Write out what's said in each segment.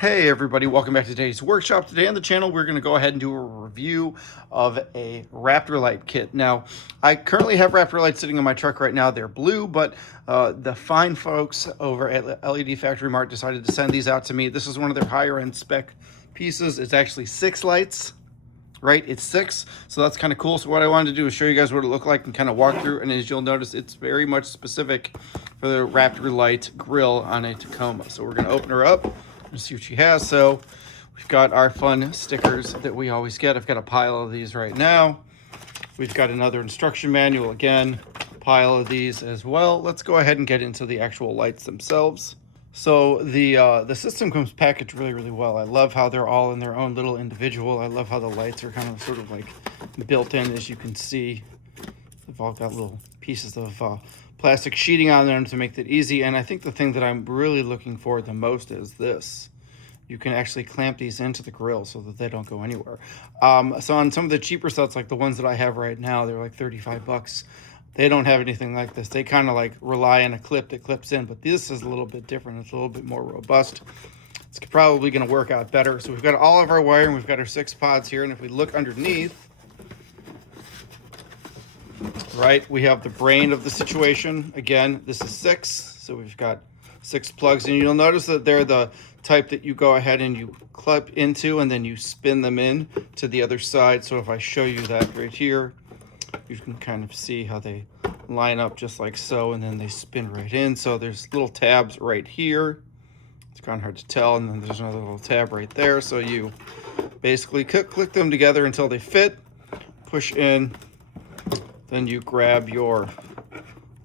Hey everybody, welcome back to today's workshop. Today on the channel, we're going to go ahead and do a review of a Raptor light kit. Now, I currently have Raptor lights sitting in my truck right now. They're blue, but the fine folks over at LED Factory Mart decided to send these out to me. This is one of their higher end spec pieces. It's actually 6 lights. Right, it's 6, so that's kind of cool. So what I wanted to do is show you guys what it looked like and kind of walk through, and as you'll notice, it's very much specific for the Raptor light grill on a Tacoma. So we're going to open her up and see what she has. So we've got our fun stickers that we always get. I've got a pile of these right now. We've got another instruction manual, again, pile of these as well. Let's go ahead and get into the actual lights themselves. So the system comes packaged really well. I love how they're all in their own little individual. I love how the lights are kind of sort of like built in, as you can see. They've all got little pieces of plastic sheeting on them to make it easy. And I think the thing that I'm really looking for the most is this. You can actually clamp these into the grill so that they don't go anywhere. So on some of the cheaper sets, like the ones that I have right now, they're like 35 bucks. They don't have anything like this. They kind of like rely on a clip that clips in, but this is a little bit different. It's a little bit more robust. It's probably going to work out better. So we've got all of our wiring. We've got our 6 pods here. And if we look underneath, right, we have the brain of the situation. Again, this is 6. So we've got 6 plugs, and you'll notice that they're the type that you go ahead and you clip into and then you spin them in to the other side. So if I show you that right here, you can kind of see how they line up just like so, and then they spin right in. So there's little tabs right here. It's kind of hard to tell, and then there's another little tab right there. So you basically click them together until they fit, push in, then you grab your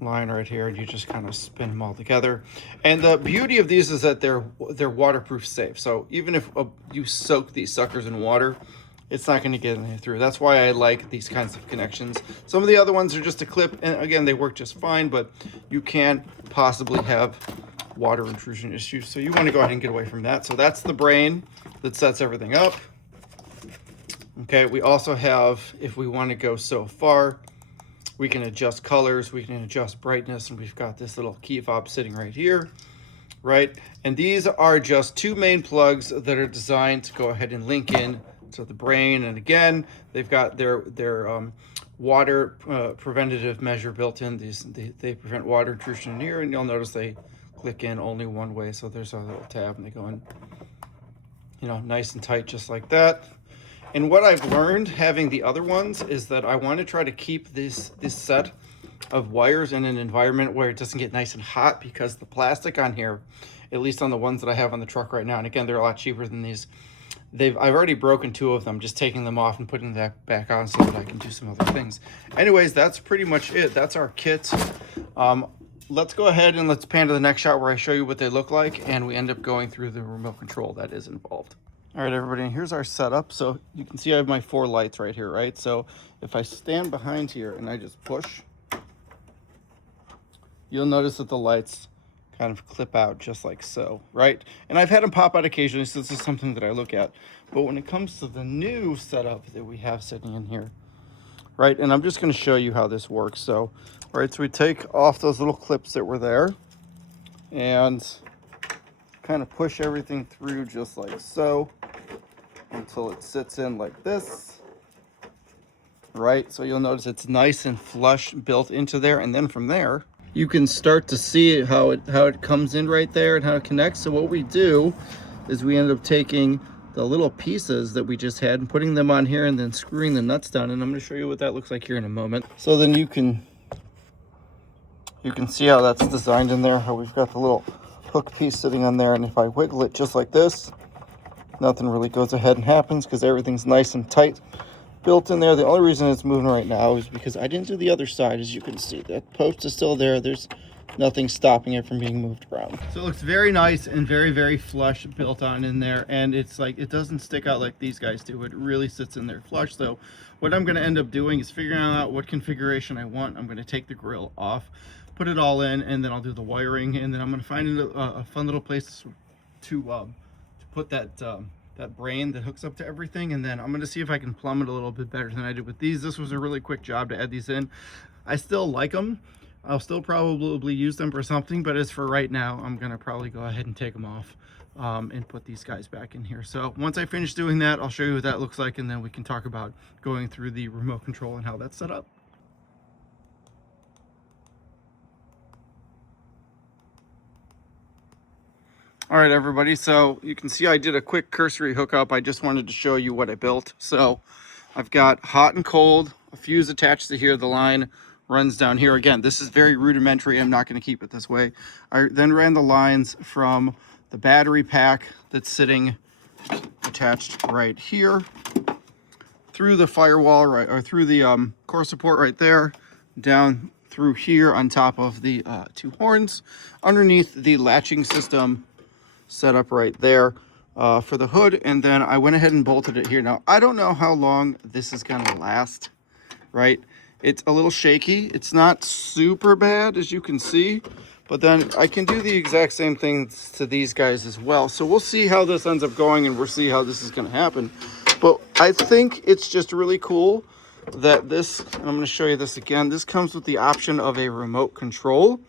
line right here and you just kind of spin them all together. And the beauty of these is that they're waterproof safe. So even if you soak these suckers in water, it's not going to get any through. That's why I like these kinds of connections. Some of the other ones are just a clip, and again, they work just fine, but you can't possibly have water intrusion issues. So you want to go ahead and get away from that. So that's the brain that sets everything up. Okay, we also have, if we want to go so far, we can adjust colors, we can adjust brightness, and we've got this little key fob sitting right here, right? And these are just 2 main plugs that are designed to go ahead and link in to the brain. And again, they've got their water preventative measure built in. They prevent water intrusion in here, and you'll notice they click in only one way. So there's a little tab, and they go in, you know, nice and tight, just like that. And what I've learned having the other ones is that I want to try to keep this set of wires in an environment where it doesn't get nice and hot, because the plastic on here, at least on the ones that I have on the truck right now, and again, they're a lot cheaper than these, I've already broken 2 of them, just taking them off and putting that back on so that I can do some other things. Anyways, that's pretty much it. That's our kit. Let's go ahead and let's pan to the next shot where I show you what they look like, and we end up going through the remote control that is involved. All right, everybody, and here's our setup. So you can see I have my 4 lights right here, right? So if I stand behind here and I just push, you'll notice that the lights kind of clip out just like so, right? And I've had them pop out occasionally, so this is something that I look at. But when it comes to the new setup that we have sitting in here, right, and I'm just going to show you how this works. So, right, so we take off those little clips that were there and kind of push everything through just like so until it sits in like this, right? So you'll notice it's nice and flush built into there, and then from there you can start to see how it comes in right there and how it connects. So what we do is we end up taking the little pieces that we just had and putting them on here and then screwing the nuts down, and I'm going to show you what that looks like here in a moment. So then you can see how that's designed in there, how we've got the little hook piece sitting on there, and if I wiggle it just like this, nothing really goes ahead and happens because everything's nice and tight built in there. The only reason it's moving right now is because I didn't do the other side. As you can see, that post is still there. There's nothing stopping it from being moved around. So it looks very nice and very flush built on in there, and it's like it doesn't stick out like these guys do. It really sits in there flush. So what I'm going to end up doing is figuring out what configuration I want. I'm going to take the grill off, put it all in, and then I'll do the wiring, and then I'm going to find a fun little place to put that brain that hooks up to everything, and then I'm going to see if I can plumb it a little bit better than I did with these. This was a really quick job to add these in. I still like them. I'll still probably use them for something, but as for right now, I'm gonna probably go ahead and take them off and put these guys back in here. So once I finish doing that, I'll show you what that looks like, and then we can talk about going through the remote control and how that's set up. All right, everybody, so you can see I did a quick cursory hookup. I just wanted to show you what I built. So I've got hot and cold, a fuse attached to here. The line runs down here. Again, this is very rudimentary. I'm not going to keep it this way. I then ran the lines from the battery pack that's sitting attached right here through the firewall, right, or through the core support right there, down through here on top of the two horns, underneath the latching system set up right there for the hood, and then I went ahead and bolted it here. Now, I don't know how long this is gonna last, right? It's a little shaky. It's not super bad, as you can see, but then I can do the exact same things to these guys as well. So we'll see how this ends up going, and we'll see how this is gonna happen. But I think it's just really cool that this, and I'm gonna show you this again, this comes with the option of a remote control.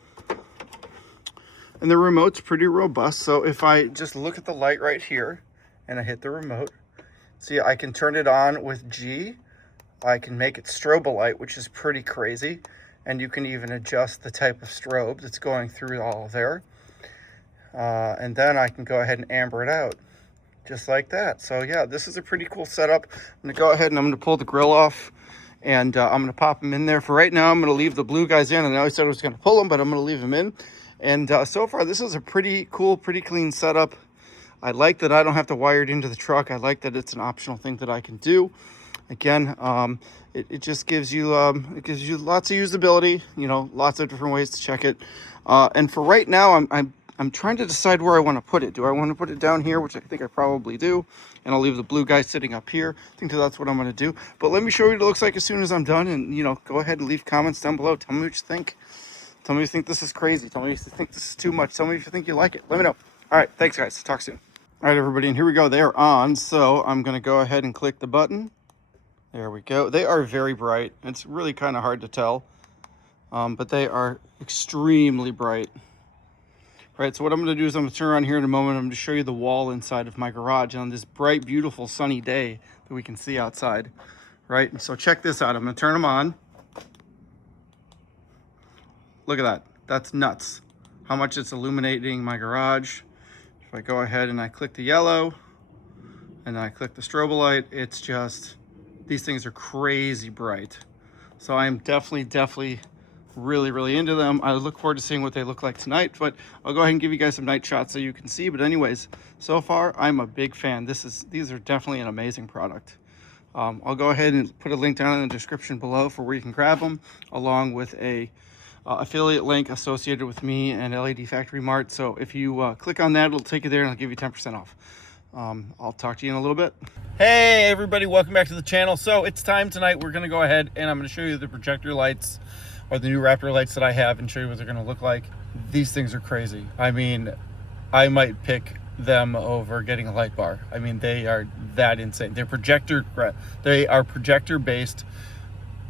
And the remote's pretty robust. So if I just look at the light right here and I hit the remote, see, I can turn it on with G. I can make it strobe light, which is pretty crazy. And you can even adjust the type of strobe that's going through all there. And then I can go ahead and amber it out just like that. So yeah, this is a pretty cool setup. I'm gonna go ahead and I'm gonna pull the grill off, and I'm gonna pop them in there. For right now, I'm gonna leave the blue guys in. I know I said I was gonna pull them, but I'm gonna leave them in. And so far, this is a pretty cool, pretty clean setup. I like that I don't have to wire it into the truck. I like that it's an optional thing that I can do. Again, it just gives you lots of usability. You know, lots of different ways to check it. And for right now, I'm trying to decide where I want to put it. Do I want to put it down here, which I think I probably do, and I'll leave the blue guy sitting up here. I think that's what I'm going to do. But let me show you what it looks like as soon as I'm done. And you know, go ahead and leave comments down below. Tell me what you think. Tell me if you think this is crazy. Tell me if you think this is too much. Tell me if you think you like it. Let me know. All right, thanks, guys. Talk soon. All right, everybody, and here we go. They are on, so I'm going to go ahead and click the button. There we go. They are very bright. It's really kind of hard to tell, but they are extremely bright. All right, so what I'm going to do is I'm going to turn around here in a moment. I'm going to show you the wall inside of my garage on this bright, beautiful, sunny day that we can see outside, right? And so check this out. I'm going to turn them on. Look at that. That's nuts. How much it's illuminating my garage. If I go ahead and I click the yellow and then I click the strobe light, it's just, these things are crazy bright. So I'm definitely really into them. I look forward to seeing what they look like tonight, but I'll go ahead and give you guys some night shots so you can see. But anyways, so far I'm a big fan. These are definitely an amazing product. I'll go ahead and put a link down in the description below for where you can grab them, along with a affiliate link associated with me and LED Factory Mart. So if you click on that, it'll take you there and I'll give you 10% off. I'll talk to you in a little bit. Hey everybody, welcome back to the channel. So it's time tonight. We're gonna go ahead and I'm gonna show you the projector lights, or the new Raptor lights that I have, and show you what they're gonna look like. These things are crazy. I mean, I might pick them over getting a light bar. I mean, they are that insane. They are projector based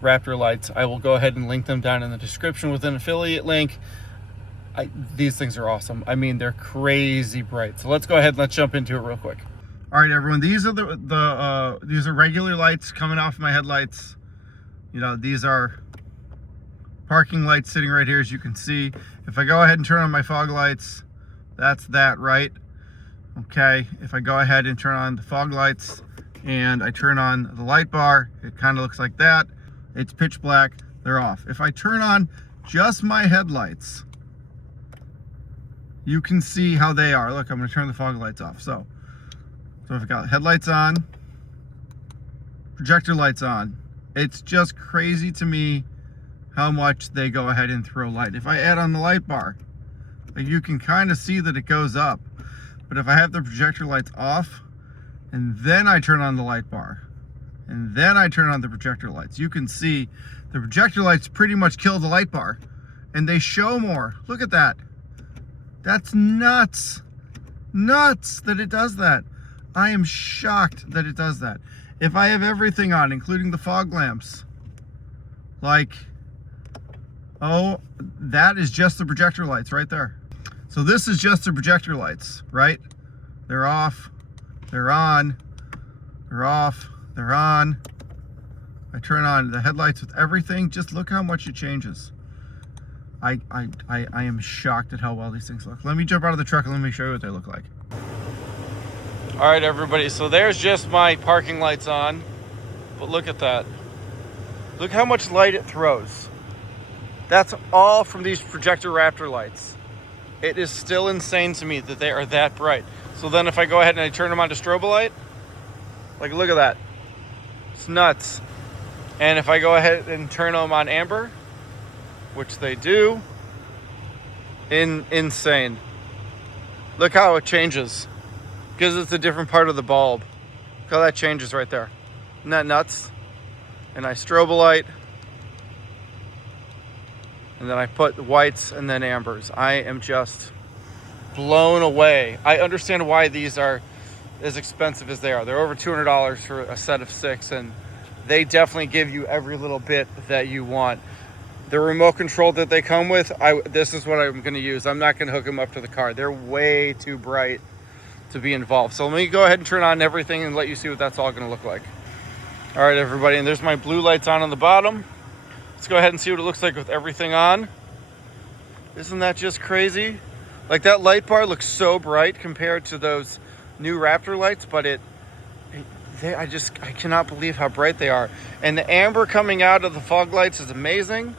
Raptor lights. I will go ahead and link them down in the description with an affiliate link. These things are awesome. I mean, they're crazy bright. So let's go ahead and let's jump into it real quick. All right, everyone. These are these are regular lights coming off my headlights. You know, these are parking lights sitting right here, as you can see. If I go ahead and turn on my fog lights, that's that, right? Okay. If I go ahead and turn on the fog lights and I turn on the light bar, it kind of looks like that. It's pitch black, they're off. If I turn on just my headlights, you can see how they are. Look, I'm gonna turn the fog lights off. So I've got headlights on, projector lights on. It's just crazy to me how much they go ahead and throw light. If I add on the light bar, like, you can kind of see that it goes up. But if I have the projector lights off, and then I turn on the light bar, and then I turn on the projector lights, you can see the projector lights pretty much kill the light bar, and they show more. Look at that. That's nuts. Nuts that it does that. I am shocked that it does that. If I have everything on, including the fog lamps, like Oh, that is just the projector lights right there. So this is just the projector lights, right? They're off, they're on, they're off, they're on. I turn on the headlights with everything. Just look how much it changes. I am shocked at how well these things look. Let me jump out of the truck and let me show you what they look like. All right, everybody, so there's just my parking lights on, but look at that. Look how much light it throws. That's all from these projector Raptor lights. It is still insane to me that they are that bright. So then if I go ahead and I turn them on to strobe light, like look at that. It's nuts. And if I go ahead and turn them on amber, which they do, insane. Look how it changes. Because it's a different part of the bulb. Look how that changes right there. Isn't that nuts? And I strobe light. And then I put whites and then ambers. I am just blown away. I understand why these are as expensive as they are. They're over $200 for a set of 6, and they definitely give you every little bit that you want. The remote control that they come with, this is what I'm gonna use. I'm not gonna hook them up to the car. They're way too bright to be involved. So let me go ahead and turn on everything and let you see what that's all gonna look like. All right, everybody, and there's my blue lights on the bottom. Let's go ahead and see what it looks like with everything on. Isn't that just crazy? Like that light bar looks so bright compared to those new Raptor lights, but I cannot believe how bright they are. And the amber coming out of the fog lights is amazing.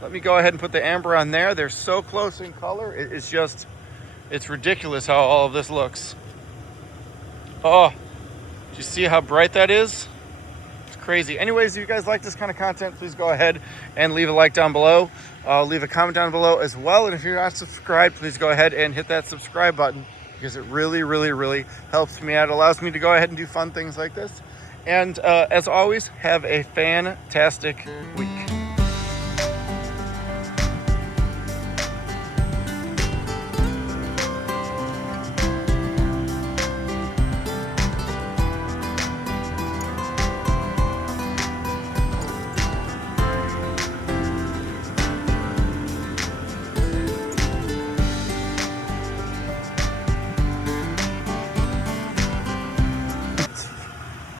Let me go ahead and put the amber on there. They're so close in color. It's ridiculous how all of this looks. Oh, do you see how bright that is? It's crazy. Anyways, if you guys like this kind of content, please go ahead and leave a like down below. Leave a comment down below as well. And if you're not subscribed, please go ahead and hit that subscribe button, because it really, really, really helps me out. It allows me to go ahead and do fun things like this. And as always, have a fantastic week.